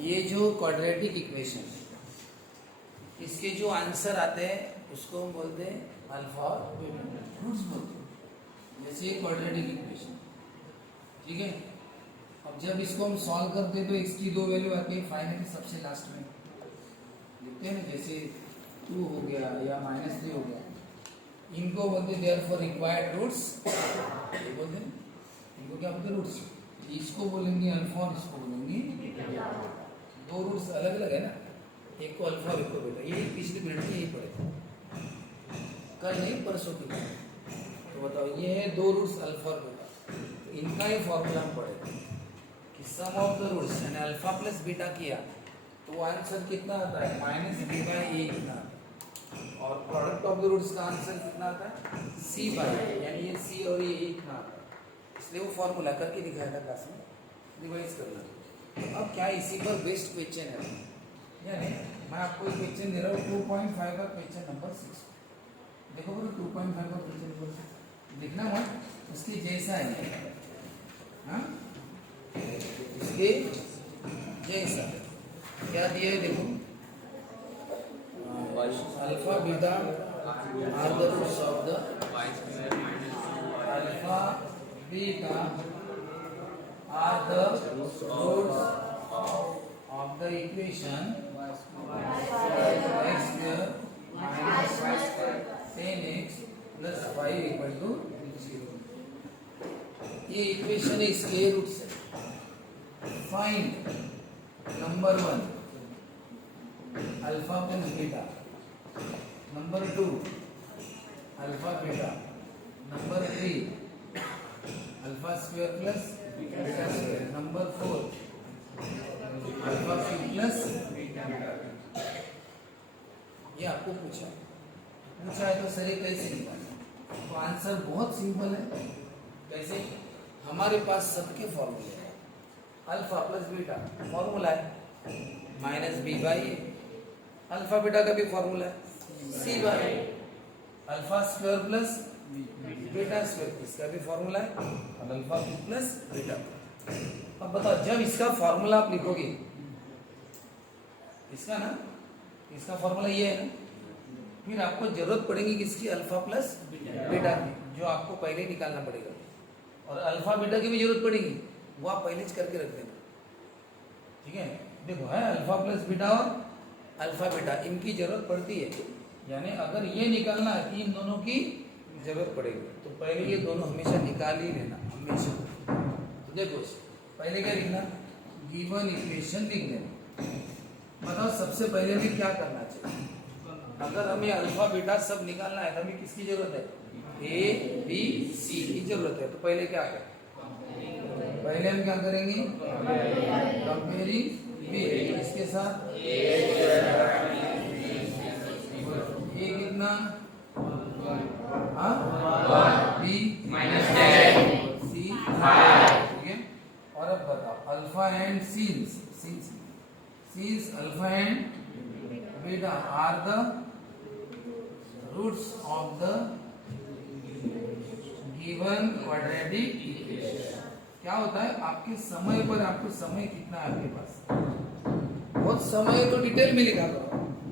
ये जो quadratic equation इसके जो आंसर आते हैं उसको हम बोलते हैं अल्फा और बीटा, रूट्स बोलते हैं। जैसे ये क्वाड्रेटिक इक्वेशन, ठीक है। अब जब इसको हम सॉल्व करते हैं तो x की दो वैल्यू आती है फाइनली सबसे लास्ट में लिखते हैं ना, जैसे 2 हो गया या -3 हो गया, इनको बोलते हैं देयरफॉर रिक्वायर्ड रूट्स, ये बोलते हैं इनको क्या बोलते हैं, रूट्स। इसको बोलेंगे अल्फा और इसको बोलेंगे बीटा। दो रूट्स अलग अलग है ना, एक को अल्फा और एक को बीटा। ये पिछली पीरियड में यही पढ़े थे, कल नहीं परसों की। तो बताओ, ये है दो रूट्स अल्फा और बीटा, तो इनका ये फॉर्मूला हम पढ़े थे कि सम ऑफ द रूट्स यानी अल्फा प्लस बीटा किया तो आंसर कितना आता है, -b/a इतना आता है। और प्रोडक्ट ऑफ द रूट्स का आंसर कितना आता है, c/a, यानी ये c और ये इतना आता है। इसलिए वो फॉर्मूला करके दिखाया था क्लास में, रिवाइज करना। तो अब क्या इसी पर बेस्ड क्वेश्चन है, यानी मैं आपको एक क्वेश्चन दे रहा हूँ 2.5 का क्वेश्चन नंबर 6। देखो बोलो 2.5 का क्वेश्चन नंबर 6 लिखना मत, उसके जैसा है, हाँ इसके जैसा क्या दिया है देखो, alpha beta are the roots of the alpha beta are the roots of the equation x square minus 10x plus 5 equal to 0। ये इक्वेशन है स्क्वायर रूट से। Find number 1 alpha plus beta, number 2 alpha beta, number 3 alpha square plus beta square, number 4 alpha cube plus beta. ये आपको पूछा है तो sir कैसे निकालना, तो आंसर बहुत सिंपल है। कैसे, हमारे पास सबके फॉर्मूले हैं। अल्फा प्लस बीटा फॉर्मूला है -b/a, अल्फा बीटा का भी फॉर्मूला है c/a, alpha square plus beta square इसका भी फॉर्मूला है, और अल्फा प्लस बीटा। अब बताओ, जब इसका फॉर्मूला आप लिखोगे, इसका ना, इसका फॉर्मूला ये है ना, फिर आपको जरूरत पड़ेगी किसकी, अल्फा प्लस बीटा की, जो आपको पहले निकालना पड़ेगा। और अल्फा बीटा की भी जरूरत पड़ेगी, वो आप पहले करके रख देना, ठीक है। देखो है अल्फा प्लस बीटा और अल्फा बीटा, इनकी जरूरत पड़ती है। यानी अगर ये निकालना है कि इन दोनों की जरूरत पड़ेगी, तो पहले ये दोनों हमेशा निकाल ही लेना, हमेशा। तो देखो पहले क्या लिखना, गिवन इक्वेशन लिख देना। बताओ सबसे पहले हमें क्या करना चाहिए, अगर हमें अल्फा बीटा सब निकालना है तो हमें किसकी जरूरत है, ए बी सी की जरूरत है। तो पहले क्या करें, पहले हम क्या करेंगे, कंपेयरिंग बी इसके साथ ए कितना, बी -10 सी, ठीक है। और अब बताओ alpha and since alpha and beta are the roots of the given quadratic equation. क्या होता है, आपके समय पर, आपको समय कितना है आपके पास, बहुत समय है तो डिटेल में लिखा करो,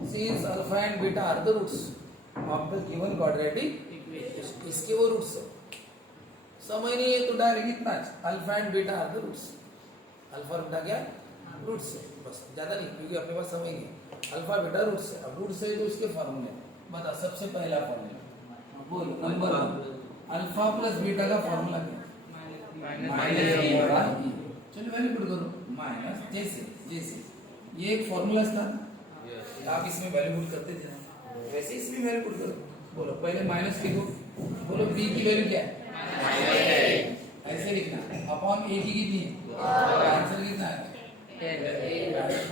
since alpha and beta are the roots of the given quadratic equation, इसके वो रूट्स है। समय नहीं है तो डायरेक्ट इतना alpha and beta are the roots, alpha और बीटा क्या रूट्स है, बस ज्यादा नहीं, क्योंकि अपने पास समय नहीं। अल्फा बीटा रूट्स है, अब रूट्स है तो इसके फॉर्मूले बता। सबसे पहला फॉर्मूला बोल, नंबर 1 अल्फा प्लस बीटा का फॉर्मूला क्या, चलो वैल्यू पुट करो, माइनस जैसे ये एक फॉर्मूला था, आप इसमें वैल्यू पुट करते थे ना, वैसे इसमें वैल्यू पुट करो। बोलो पहले माइनस लिखो, बोलो बी की वैल्यू क्या है, ऐसे लिखना, अपॉन ए की कितनी है, आंसर कितना है,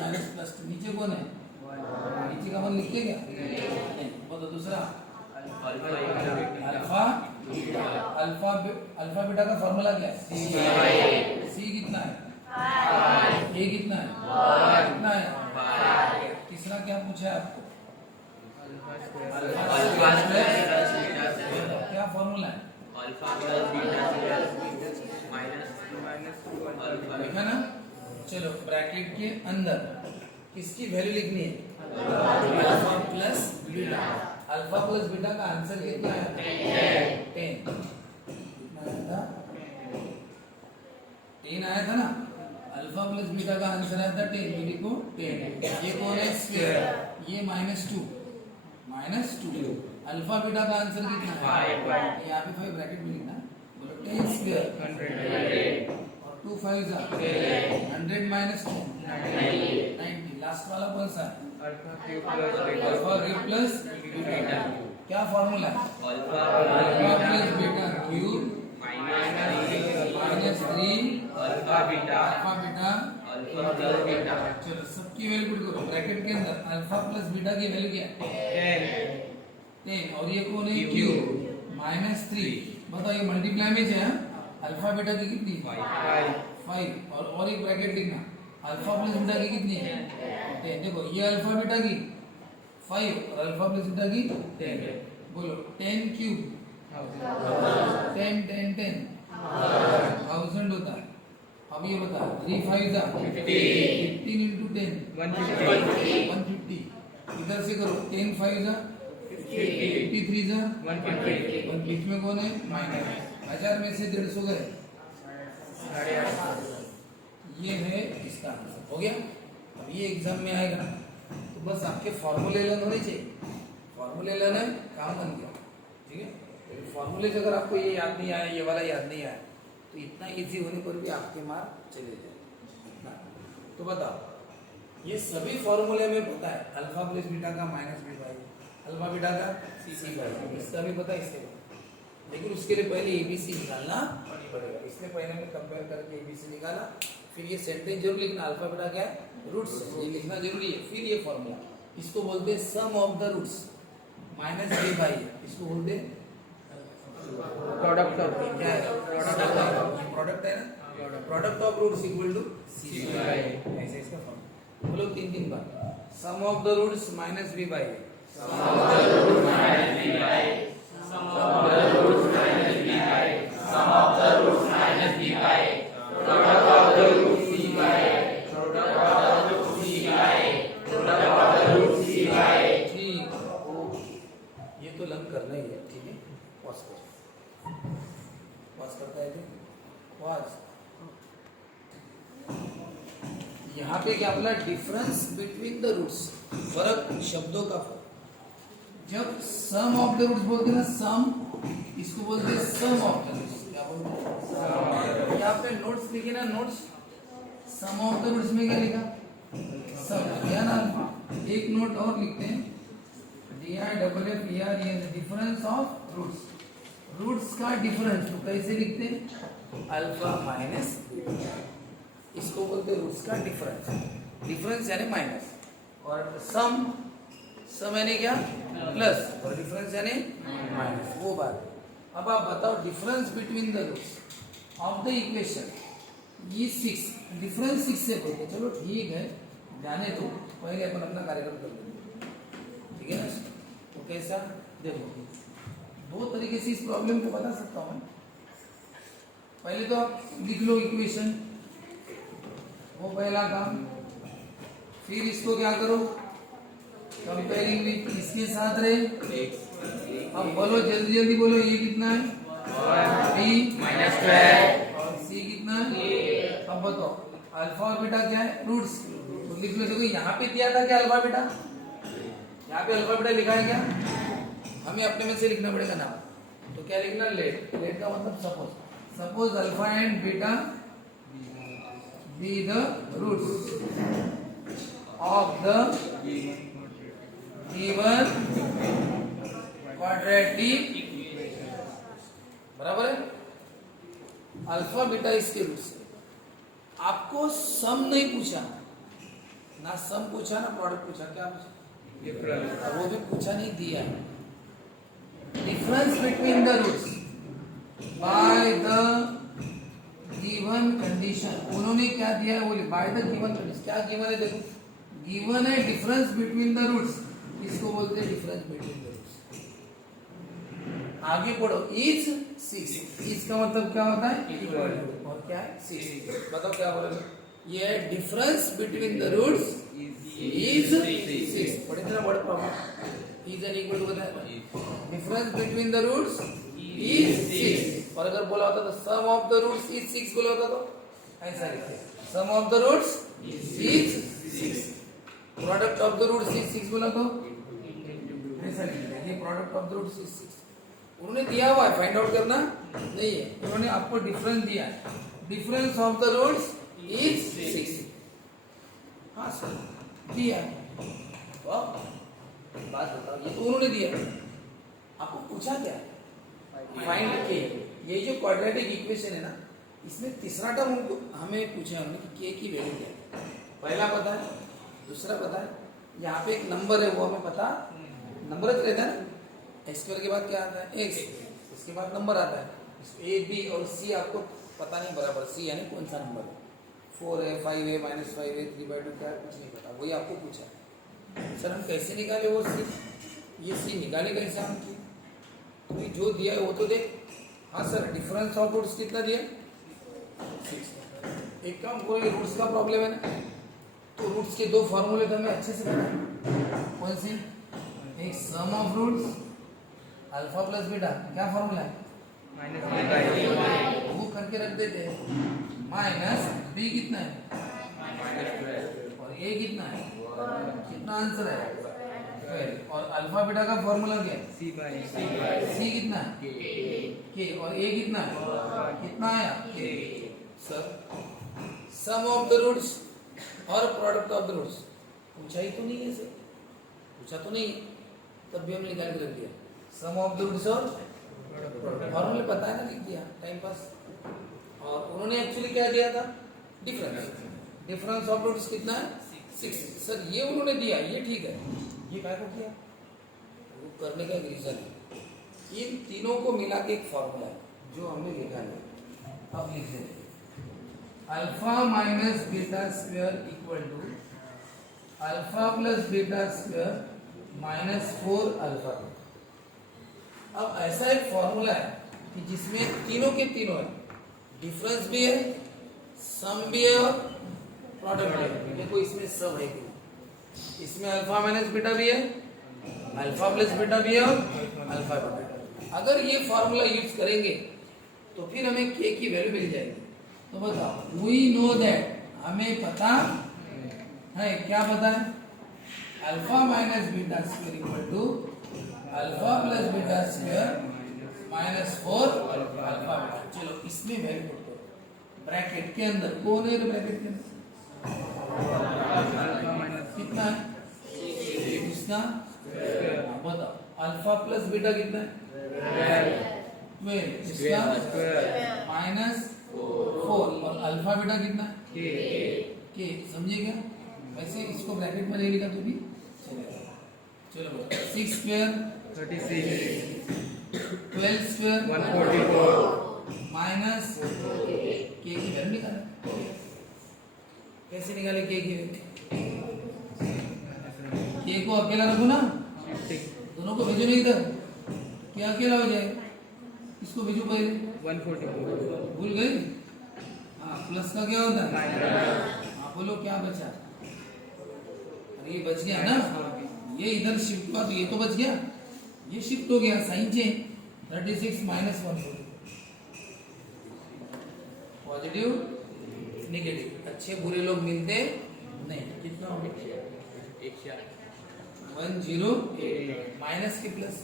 माइनस प्लस। नीचे कौन है, नीचे का वन लिखते क्या, बोलो दूसरा अल्फा अल्फा बीटा का फॉर्मूला क्या है, सी कितना है, ए कितना है, कितना है, तीसरा क्या पूछा है आपको, क्या फॉर्मूला है, अल्फा प्लस बीटा माइनस लिखा ना, चलो ब्रैकेट के अंदर किसकी वैल्यू लिखनी है? Alpha plus beta. Alpha plus beta का आंसर कितना आया था? 10 आया था ना। अल्फा प्लस बीटा का आंसर आया था 10, तो लिखो 10। ये कौन है? स्क्वायर। ये -2 अल्फा बीटा का आंसर कितना है? 5। यहाँ पे 5 ब्रैकेट में लिखना। बोलो 10 स्क्वायर और 2 5 100 माइनस 90। लास्ट वाला कौन सा है? Alpha cube plus beta. क्या फॉर्मूला है? Alpha plus beta cube -3 alpha beta. चलो सबकी वैल्यू पुट करो ब्रैकेट के अंदर। अल्फा प्लस बीटा की वैल्यू क्या है? 10 और ये कौन है? क्यूब -3। बताओ ये मल्टीप्लाई में है। अल्फा बीटा की कितनी? 5 और एक ब्रैकेट लिखना। अल्फा प्लस बीटा की कितनी है? 10। देखो ये अल्फा बीटा की 5 और अल्फा प्लस बीटा की 10। बोलो 10 क्यूब 10 1000 होता है। अब ये बता 3 5 15 into 10 150। इधर से करो 10 5 53 150। बीच में कौन है? माइनस। 1000 में से 150 गए। ये है इसका आंसर। हो गया। अब ये एग्जाम में आएगा तो बस आपके फॉर्मूले लर्न होने चाहिए। फॉर्मूले लर्न है, काम बन गया। ठीक है। फॉर्मूले से अगर आपको ये याद नहीं आया, ये वाला याद नहीं आया, तो इतना इजी होने पर भी आपके मार्क चले जाए। तो बताओ ये सभी फॉर्मूले में पता है। अल्फा प्लस बीटा का -b/, अल्फा बीटा का c/, इसका भी पता है, इससे लेकिन उसके लिए पहले ABC निकालना पड़ेगा। इसलिए पहले हमने कंपेयर करके ABC निकाला। फिर ये सेंटेंस जरूर लिखना। अल्फा बीटा क्या है? रूट्स, ये लिखना जरूरी है। फिर ये फॉर्मूला, इसको बोलते हैं सम ऑफ द रूट्स -b/, इसको बोलते हैं प्रोडक्ट ऑफ। क्या है? प्रोडक्ट है ना। Product of roots equal to c/, ऐसे इसका फॉर्मूला बोलो 3 बार। Sum of the roots -b/, ये तो लर्न करना ही है। ठीक है। पॉज करता है। पॉज। यहाँ पे क्या बोला? डिफरेंस बिटवीन द रूट्स, फर्क, शब्दों का फर्क। जब सम ऑफ द रूट्स बोलते हैं ना, सम, इसको बोलते हैं सम ऑफ द रूट्स। क्या बोलते हैं? यहाँ पे नोट्स लिखे ना, notes. Sum of the roots में क्या लिखा? सम। क्या ना, एक नोट और लिखते हैं DIFFER, difference of roots. Roots का डिफरेंस तो कैसे लिखते हैं? Alpha minus beta. इसको बोलते हैं रूट्स का डिफरेंस। डिफरेंस यानी माइनस, और सम यानी क्या? प्लस, और डिफरेंस यानी माइनस। वो बात। अब आप बताओ difference between the roots of the equation. ये 6 डिफरेंस 6 से बोलते। चलो ठीक है, जाने दो, पहले अपन अपना कार्यक्रम कर लेंगे। ठीक है ना। तो कैसा? देखो 2 तरीके से इस प्रॉब्लम को बता सकता हूँ। पहले तो आप लिख लो इक्वेशन, वो पहला काम। फिर इसको क्या करो? कंपेयरिंग विथ इसके साथ रहे। अब बोलो जल्दी बोलो, ये कितना है? b -12 और c कितना है? अब बताओ अल्फा और बीटा क्या है? रूट्स। तो लिख लो। देखो यहाँ पे दिया था क्या? Alpha beta. यहाँ पे अल्फा बीटा लिखा है क्या? हमें अपने में से लिखना पड़ेगा नाम। तो क्या लिखना? लेट का मतलब suppose alpha and beta be the roots of the given quadratic बराबर है। अल्फा बीटा इसके रूट्स। आपको सम नहीं पूछा ना, सम पूछा ना प्रोडक्ट पूछा। क्या पूछा? डिफरेंस। वो भी पूछा नहीं, दिया। Difference between the roots by the given condition. उन्होंने क्या दिया है? बोले बाय द गिवन कंडीशन। क्या गिवन है? देखो गिवन है डिफरेंस बिटवीन द रूट्स, इसको बोलते हैं डिफरेंस बिटवीन द रूट्स। आगे पढ़ो। इज 6। इज का मतलब क्या होता है? Equal to. और क्या है? 6। बताओ क्या बोलोगे? ये है difference between the roots is 6. पढ़े थे ना word problem, is an equal to बताया difference between the roots is 6. और अगर बोला होता तो sum of the roots is 6 बोला होता तो ऐसा लिखते, sum of the roots is 6, product of the roots is 6 बोला तो ऐसा लिखते, ये product of the roots is 6. उन्होंने दिया हुआ है, फाइंड आउट करना नहीं है, उन्होंने आपको डिफरेंस दिया है, difference of the roots is 6. हाँ सर दिया है, बात बताओ, ये तो उन्होंने दिया, आपको पूछा क्या फाइंड के. ये जो क्वाड्रेटिक इक्वेशन है ना, इसमें तीसरा टर्म उनको हमें पूछा हमने कि के की वैल्यू क्या है. पहला पता है, दूसरा पता है, यहाँ पे एक नंबर है वो हमें पता, नंबर तो रहता है ना, एक्स स्क्वायर के बाद क्या आता है एक्स, इसके बाद नंबर आता है, ए बी और सी आपको पता नहीं बराबर, सी यानी कौन सा नंबर है, 4 है 5 है -5 है 3/2 क्या है कुछ नहीं पता, वही आपको पूछा. सर हम कैसे निकाले वो सी, ये सी निकाले कैसे हम की, तो ये जो दिया है वो तो देख. हाँ सर डिफरेंस ऑफ रूट्स कितना दिया 6. एक काम करो, ये रूट्स का प्रॉब्लम है ना, तो रूट्स के दो फॉर्मूले तो हमें अच्छे से पता है. कौन सी, एक sum of roots alpha plus beta, क्या फॉर्मूला है -b, वो करके रख देते हैं, माइनस बी कितना है और ए कितना है, कितना आंसर है 12. और अल्फा बीटा का फॉर्मूला क्या है सी कितना है के, और ए कितना है कितना आया k. Sir sum of the roots और प्रोडक्ट ऑफ द रूट्स पूछा ही तो नहीं है सर, पूछा तो नहीं, तब भी हमने निकाल के रख दिया. सम ऑफ द रूट्स और फॉर्मूले पता है ना, लिख दिया टाइम पास. और उन्होंने एक्चुअली क्या दिया था डिफरेंस, डिफरेंस ऑफ रूट्स कितना है 6. सर ये उन्होंने दिया, ये ठीक है, ये क्या को किया, वो करने का एक रीजन है, इन तीनों को मिला के एक फॉर्मूला है जो हमने लिखा है. अब लिख देते alpha minus beta square equal to alpha plus beta square -4 alpha. अब ऐसा एक फॉर्मूला है कि जिसमें तीनों के तीनों है, डिफरेंस भी है, सम भी है और प्रोडक्ट भी है. देखो इसमें सब है, इसमें अल्फा माइनस बीटा भी है, अल्फा प्लस बीटा भी है और अल्फा बीटा. अगर ये फॉर्मूला यूज करेंगे तो फिर हमें के की वैल्यू मिल जाएगी. तो बताओ, वी नो दैट, हमें पता है, क्या पता है, alpha minus beta square equal to alpha plus beta square -4 alpha beta. चलो इसमें वैल्यू पुट करो, ब्रैकेट के अंदर कौन है, ब्रैकेट के अंदर कितना है इसका, बताओ अल्फा प्लस बीटा कितना है 12, इसका -4 और अल्फा बीटा कितना है के. समझे क्या, वैसे इसको ब्रैकेट में ले लिखा तो भी चलेगा. चलो 6 स्क्वायर 36, 12 स्क्वायर 144 माइनस के की वैल्यू निकाले. कैसे निकाले के की वैल्यू, के को अकेला रखो ना, दोनों को भेजो नहीं इधर, क्या अकेला हो जाए, इसको भेजो पहले 144, भूल गए. हाँ प्लस का क्या होता है, हाँ बोलो क्या बचा, अरे ये बच गया ना, ये इधर शिफ्ट हुआ तो ये तो बच गया, ये शिफ्ट हो गया, साइन चेंज 36 -144, पॉजिटिव नेगेटिव. अच्छे बुरे लोग मिलते नहीं. कितना हो गया 108 माइनस के प्लस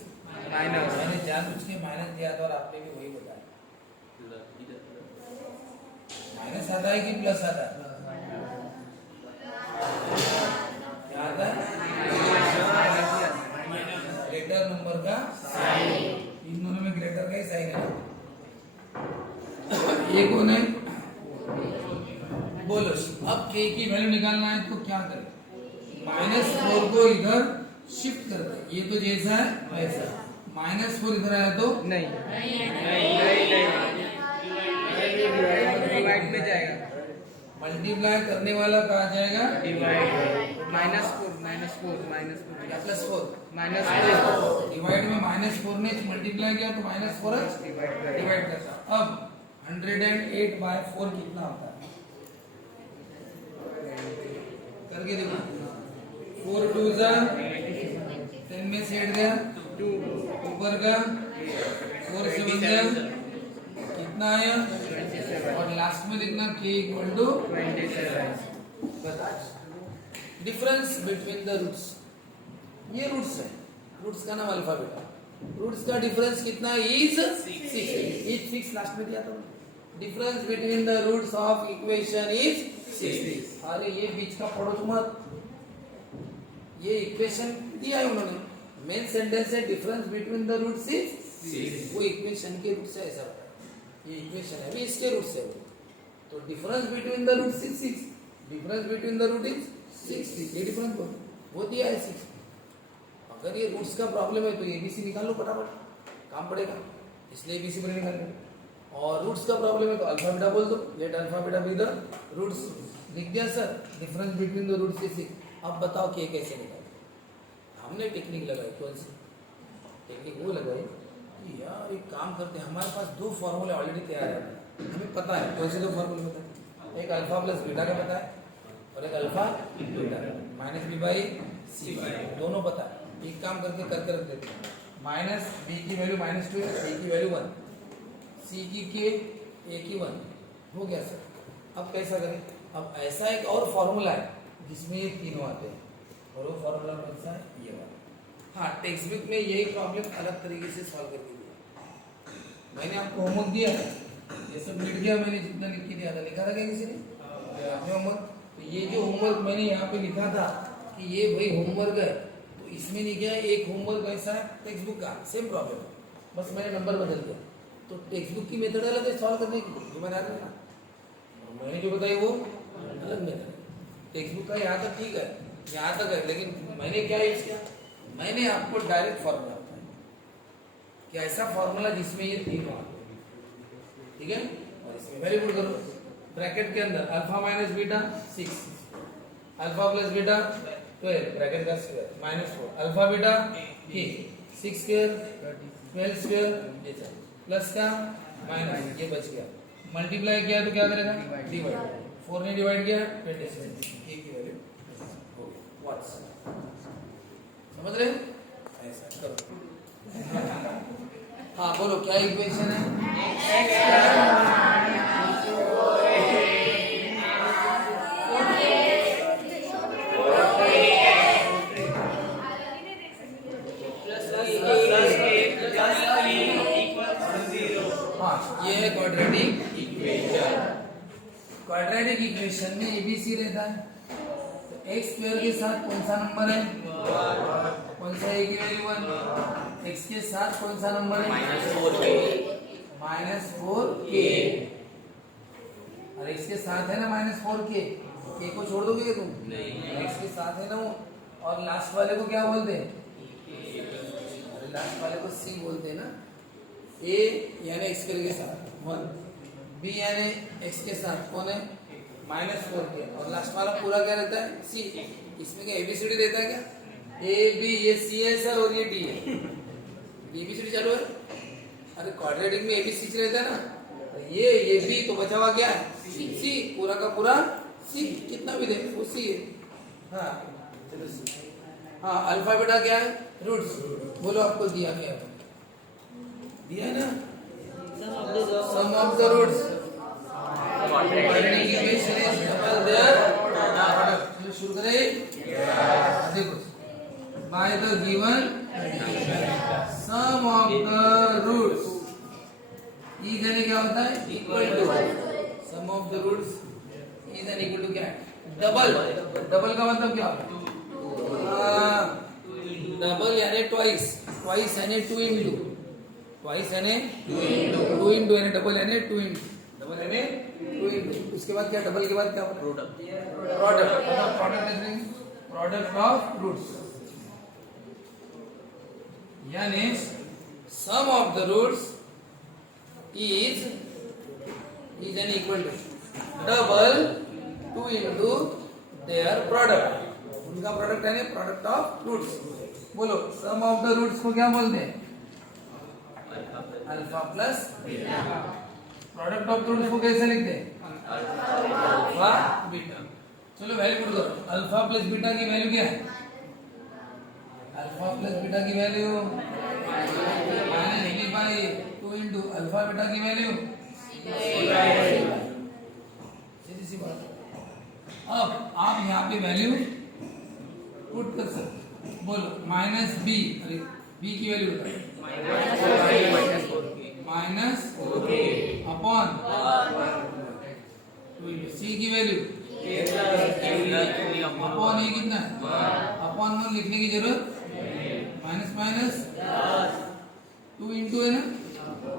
माइनस, मैंने जानबूझ के माइनस दिया था और आपने भी वही बताया. माइनस आता है कि प्लस आता है, क्या आता है, ग्रेटर नंबर का साइन, इन दोनों में ग्रेटर का ही साइन है. ये कौन है बोलो. अब के की वैल्यू निकालना है तो क्या करें, -4 को इधर शिफ्ट कर दे, ये तो जैसा है वैसा, -4 इधर आया तो नहीं डिवाइड में जाएगा, मल्टीप्लाई करने वाला कहा जाएगा डिवाइड, -4 या +4 -4 डिवाइड में -4 ने मल्टीप्लाई किया तो -4 डिवाइड करता. अब 108/4 कितना होता है, करके देखो 4 2 जा 10 में से 8 गया 2 ऊपर का 4 से 1 गया कितना आया और लास्ट में लिखना k equal to 27 difference between the roots ये रूट्स है रूट्स का नाम अल्फा बीटा रूट्स का डिफरेंस कितना इज 6 लास्ट में दिया था difference between the roots of equation is 6 अरे ये बीच का पढ़ो तुम ये इक्वेशन दिया है उन्होंने मेन सेंटेंस है difference between the roots is 6 वो इक्वेशन के रूट से ऐसा होता है ये इक्वेशन है भी इसके रूट से तो difference between the roots is 6 difference between the root is 6 ये डिफरेंस वो दिया है 6 अगर ये रूट्स का प्रॉब्लम है तो एबीसी निकाल लो फटाफट काम पड़ेगा इसलिए एबीसी बड़े निकाल लो और रूट्स का प्रॉब्लम है तो अल्फा बीटा बोल दो let alpha beta be the roots लिख दिया sir difference between the roots is 6 अब बताओ के कैसे निकाले हमने टेक्निक लगाई कौन सी टेक्निक वो लगाई कि यार एक काम करते हैं हमारे पास दो फॉर्मूले ऑलरेडी तैयार है हमें पता है कौन से दो फॉर्मूले पता है एक अल्फा प्लस बीटा का पता है और एक alpha beta minus B by C दोनों पता है एक काम करके रख देते हैं माइनस बी की वैल्यू -2 है ए की वैल्यू 1 सी की के ए की 1 हो गया सर अब कैसा करें अब ऐसा एक और फॉर्मूला है जिसमें ये तीनों आते हैं और वो फॉर्मूला कौन सा है ये वाला हाँ टेक्स्ट बुक में यही प्रॉब्लम अलग तरीके से सॉल्व करके दिया मैंने आपको होमवर्क दिया था ये सब लिख दिया मैंने जितना लिख के दिया था लिखा था क्या किसी ने होमवर्क तो ये जो होमवर्क मैंने यहाँ पे लिखा था कि ये भाई होमवर्क है तो इसमें नहीं गया एक होमवर्क ऐसा है टेक्स्ट बुक का सेम प्रॉब्लम बस मैंने नंबर बदल दिया तो टेक्स्ट बुक की मेथड अलग है सॉल्व करने की जो मैंने आता ना मैंने जो बताया वो अलग मेथड है टेक्स्ट बुक का यहाँ तक ठीक है यहाँ तक है लेकिन मैंने क्या यूज किया मैंने आपको डायरेक्ट फॉर्मूला बताया कि ऐसा फॉर्मूला जिसमें ये तीनों आते हैं ठीक है और इसमें वेरी गुड करो ब्रैकेट के अंदर alpha minus beta 6 alpha plus beta 12 bracket का स्क्वायर -4 अल्फा बीटा के 6 स्क्वायर 12 स्क्वायर प्लस का माइनस ये बच गया मल्टीप्लाई किया तो क्या करेगा डिवाइड 4 ने डिवाइड किया 27 a की वैल्यू हो गई व्हाट्स समझ रहे ऐसा करो हाँ बोलो क्या इक्वेशन है ये है क्वाड्रेटिक इक्वेशन क्वाड्रेटिक इक्वेशन में एबीसी रहता है तो एक्स स्क्वायर के साथ कौन सा नंबर है कौन सा ए की वैल्यू 1 एक्स के साथ कौन सा नंबर है -4k और एक्स के साथ है ना -4k k को छोड़ दोगे तुम नहीं एक्स के साथ है ना वो और लास्ट वाले को क्या बोलते हैं अरे लास्ट वाले को सी बोलते हैं ना ए यानी एक्स के साथ 1 बी यानी एक्स के साथ कौन है -4k और लास्ट वाला पूरा क्या रहता है सी इसमें क्या एबीसीडी रहता है क्या ए बी ये सी है सर और ये डी है एबीसीडी चालू है अरे क्वाड्रेटिक में एबीसी रहता है ना ये बी तो बचा हुआ क्या है सी पूरा का पूरा सी कितना भी दे वो सी है हाँ चलो सी हाँ अल्फा बीटा क्या है रूट्स बोलो आपको दिया गया दिया है ना sum of the roots quadratic equation is double there चलो शुरू करें देखो by the given sum of the roots is यानी क्या होता है equal to sum of the roots is an equal to क्या है डबल का मतलब क्या डबल यानी ट्वाइस यानी 2 into ट्वाइस यानी 2 into यानी डबल यानी 2 into डबल यानी 2 into उसके बाद क्या डबल के बाद क्या प्रोडक्ट ऑफ रूट्स यानी sum of the roots is an equal to double 2 into their product उनका प्रोडक्ट है प्रोडक्ट ऑफ रूट्स बोलो सम ऑफ द रूट्स को क्या बोलते हैं alpha plus product of roots को कैसे लिखते हैं अल्फा बीटा चलो वैल्यू पुट करो। अल्फा प्लस बीटा की वैल्यू क्या है? अल्फा प्लस बीटा की value minus B by 2 into alpha beta की वैल्यू सीधी सी बात। अब आप यहाँ पे वैल्यू पुट कर सकते। बोलो माइनस बी, अरे बी की वैल्यू बताओ। माइनस अपॉन सी की वैल्यू अपॉन ये कितना है? अपॉन 1 लिखने की जरूरत, माइनस माइनस 2 इंटू है ना,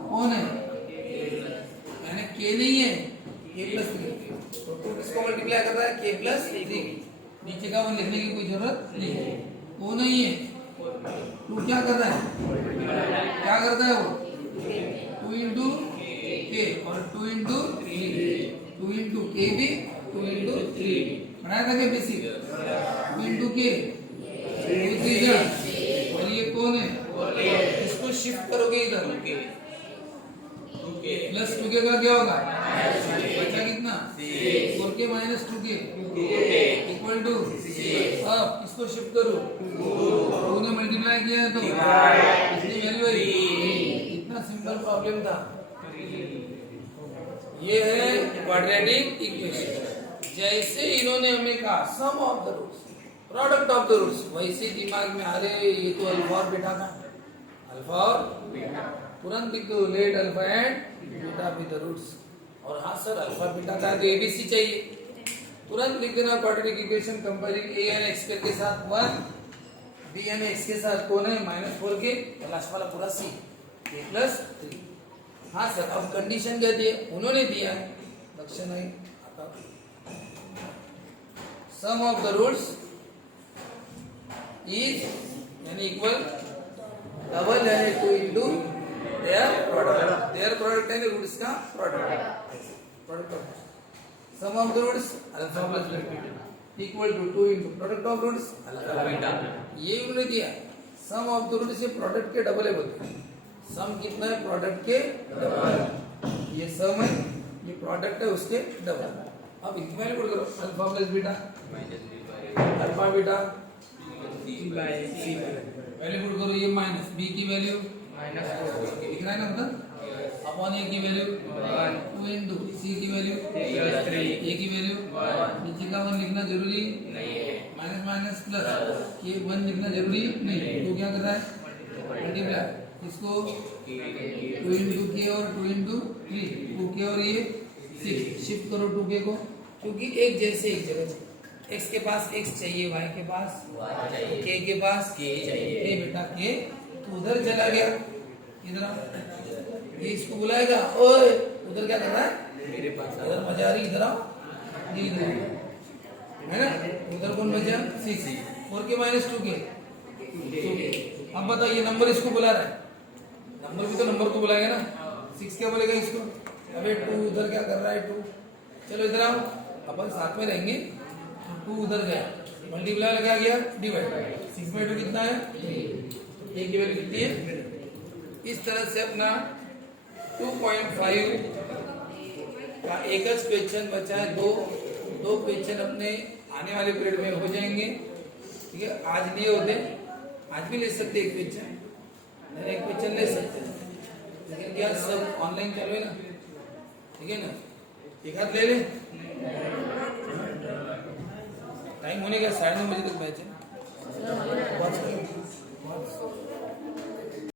कौन है यानी के नहीं है, के प्लस 3। तो 2 किसको मल्टीप्लाई कर रहा है? के प्लस 3। नीचे का 1 लिखने की कोई जरूरत नहीं है, वो नहीं है। 2 क्या कर रहा है? क्या करता है वो? 2 इंटू के और 2 इंटू 2 इंटू के भी 2 इंटू 3 बनाया था क्या बेसिक? 2 इंटू के और ये कौन है? इसको शिफ्ट करोगे इधर, प्लस 2 के का क्या होगा? बचा कितना? 4 के माइनस 2 के इक्वल टू। अब इसको शिफ्ट करो, 2 ने मल्टीप्लाई किया है तो कितनी वैल्यू है? इतना सिंपल प्रॉब्लम था। ये है क्वाड्रेटिक इक्वेशन। जैसे इन्होंने हमें कहा sum of the roots, product of the roots, वैसे दिमाग में आ रहे ये तो अल्फा और बीटा का, अल्फा और बीटा तुरंत लिख दो, let alpha and beta with the roots. और हाँ सर अल्फा बीटा का तो एबीसी चाहिए, तुरंत लिख देना quadratic equation comparing A N x के साथ 1, बी एन एक्स के साथ कौन है? -4 के, लास्ट वाला पूरा सी के प्लस 3। हाँ सर अब कंडीशन क्या दी है? उन्होंने दिया है लक्षण है आता sum of the roots is यानी इक्वल डबल है 2 इंटू देयर प्रोडक्ट है रूट्स का product sum of the roots alpha plus beta equal to 2 into product of roots alpha beta. ये उन्होंने दिया सम ऑफ द रूट्स, ये product के double है बोलते हैं। सम कितना है? प्रोडक्ट के डबल। ये सम है, ये प्रोडक्ट है उसके डबल। अब इनकी वैल्यू पुट करो, alpha plus beta alpha beta value put करो। ये माइनस बी की वैल्यू दिख रहा है ना मतलब, अपॉन ए की वैल्यू 2 इंटू सी की वैल्यू ए की वैल्यू, नीचे का 1 लिखना जरूरी नहीं है, माइनस माइनस प्लस ये 1 लिखना जरूरी नहीं है। तो क्या कर रहा है? मल्टीप्लाई इसको 2 इंटू के और 2 इंटू 3, 2 के और ये 6 शिफ्ट करो 2 के को, क्योंकि एक जैसे एक जगह x के पास x चाहिए, y के पास k के पास k चाहिए। बेटा k तो उधर चला गया, इधर ये इसको बुलाएगा, ओए उधर क्या कर रहा है? मेरे पास इधर मजा आ रही, इधर आओ, ये इधर है ना। उधर कौन बचा? 6 4 के माइनस 2 के। अब बताइए नंबर इसको बुला रहा है, नंबर भी तो नंबर को बुलाएगा ना। 6 क्या बोलेगा इसको? अबे 2 उधर क्या कर रहा है? 2 चलो इधर आओ, अपन साथ में रहेंगे। 2 उधर गया, मल्टीप्लाई लगा गया, डिवाइड 6/2 कितना है? 1 की वैल्यू कितनी है? इस तरह से अपना 2.5 का एक क्वेश्चन बचा है। दो क्वेश्चन अपने आने वाले पीरियड में हो जाएंगे। ठीक है, आज नहीं होते, आज भी ले सकते एक क्वेश्चन, एक क्वेश्चन ले सकते हैं, लेकिन क्या सब ऑनलाइन चालू है ना, ठीक है ना। एक हाथ ले ले, टाइम होने का 9:30 बजे तक मैच है।